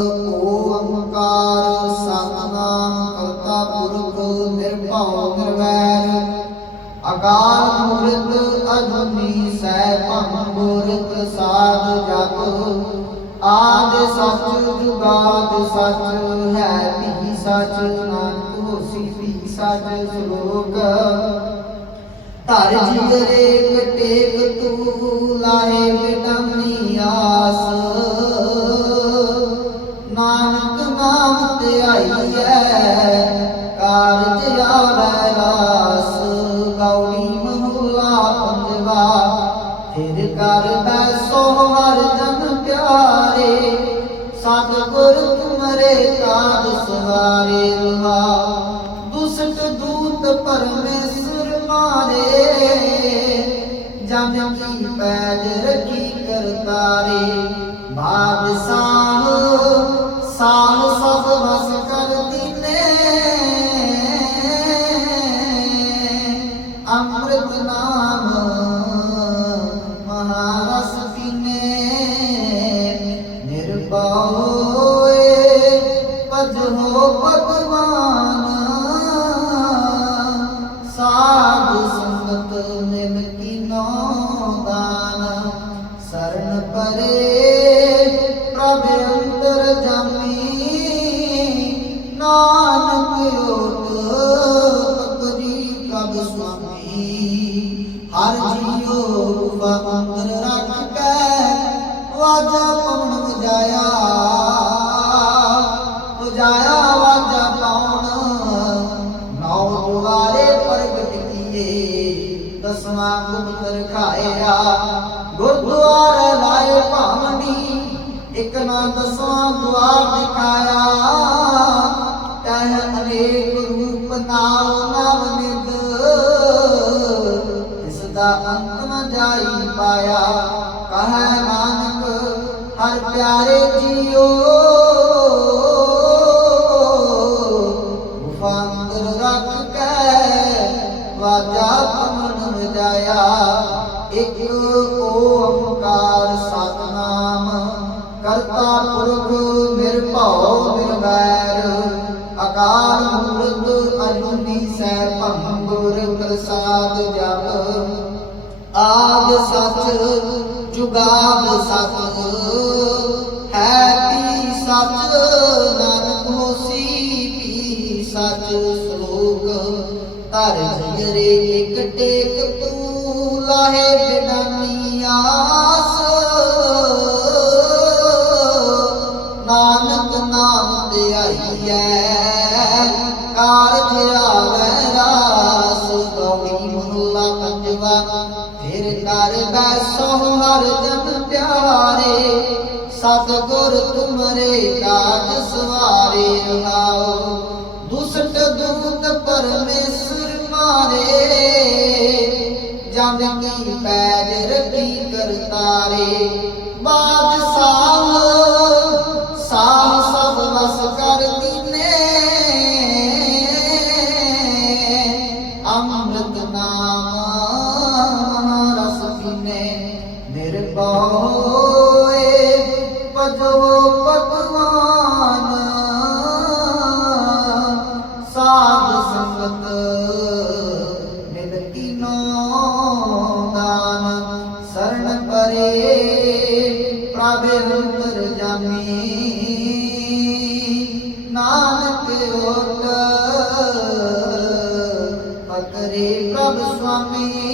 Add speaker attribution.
Speaker 1: ਓੰਕਾਰ ਸਤਨਾਮ ਕਰਤਾ ਪੁਰਖ ਨਿਰਭਉ ਨਿਰਵੈਰ। ਅਕਾਲ ਮੂਰਤ ਅਜੂਨੀ ਸੈਭੰ ਗੁਰ ਪ੍ਰਸਾਦ ਜਪ। ਆਦ ਸੱਚ ਜੁਗਾਦ ਸੱਚ, ਹੈ ਵੀ ਸਚ, ਨਾਨਕ ਹੋਸੀ ਵੀ ਸੱਚ ਸ਼ਲੋਕ। ਧਰ ਜਿਗਰੇ ਕਟੇਕ ਤੂੰ ਲਾਏ ਬਿਟਮਨੀ ਨਾਮ ਤੇ ਆਈਐ ਕਾਰਜ ਆਵੈ ਰਾਸ ਗੌੜੀ ਮਹੁਲਾ ਪੰਜਵਾ। ਫਿਰ ਕਰ ਬੈਸੋ ਹਰ ਜਨ ਪਿਆਰੇ ਸਤਿਗੁਰ ਤੁਮਰੇ ਕਾਜ ਸਵਾਰੇ ਰਹਾ ਦੁਸਟ ਦੂਤ ਪਰਮੇਸ਼ਰ ਮਾਰੇ, ਜਨ ਕੀ ਪੈਜ ਰਖੀ ਕਰਤਾਰੇ। ਬਾਦਸ਼ਾਹ साल सब बस कर ਵਾਜਾ ਪਵਨ ਵਜਾਇਆ। ਵਜਾਇਆ ਵਾਜਾ ਪਾਉਣ। ਨੌ ਦੁਆਰੇ ਪ੍ਰਗਟ ਕੀਏ। ਦਸਵਾਂ ਗੁਪਤ ਰਖਾਇਆ ਗੁਰਦੁਆਰਾ ਲਾਏ ਭਾਵਨੀ ਇੱਕ ਨਾ ਦਸਵਾਂ ਦੁਆਰ ਦਿਖਾਇਆ। ਤਹ ਅਨੇਕ ਰੂਪ ਨਾਮ ਨਾਮ ਨਿਦ ਇਸ ਦਾ ਅੰਤ ਨ ਜਾਈ ਪਾਇਆ। ਕਹੈ ਮਾਨ ਪਿਆਰੇ ਜੀਓ। ਗੁਫਾ ਰੱਖ ਕੇ ਵਾਜਾ ਪਵਨ ਵਜਾਇਆ ਇੱਕ ਓੰਕਾਰ ਸਤਨਾਮ। ਕਰਤਾ ਪੁਰਖ ਨਿਰਭਉ ਨਿਰਵੈਰ ਅਕਾਲ ਮੂਰਤ ਅਜੂਨੀ ਸੈਭੰ ਗੁਰ ਪ੍ਰਸਾਦ ਜਪ। ਆਦ ਸੱਚ ਜੁਗਾਦ ਸਤ ਹੈ ਪੀ ਸੱਚ, ਨਾਨਕ ਹੋਸੀ ਪੀ ਸੱਚ, ਸ਼ਲੋਕ ਧਰ ਜਿਗਰੇ ਇਕ ਟੇਕ ਤੂੰ ਲਾਹੇ ਬਿਡਾਨੀ ਆਸ। ਨਾਨਕ ਨਾਮ ਤੇ ਆਈਐ ਕਾਰਜ ਆਵੈ ਰਾਸ ਗੌੜੀ ਮਹਲਾ ਪੰਜਵਾ। ਫਿਰ ਕਰ ਬੈਸੋ ਹਰ ਜਨ ਪਿਆਰੇ, ਸਤਿਗੁਰ ਤੁਮਰੇ ਕਾਜ ਸਵਾਰੇ ਰਹਾਓ। ਦੁਸਟ ਦੂਤ ਪਰਮੇਸ਼ਰ ਮਾਰੇ, ਜਨ ਕੀ ਪੈਜ ਰਖੀ ਕਰਤਾਰੇ। ਬਾਦਸ਼ਾਹ ਪ੍ਰਭ ਅੰਤਰ ਜਾਮੀ। ਨਾਨਕ ਓਟ ਪਕਰੇ ਪ੍ਰਭ ਸੁਆਮੀ।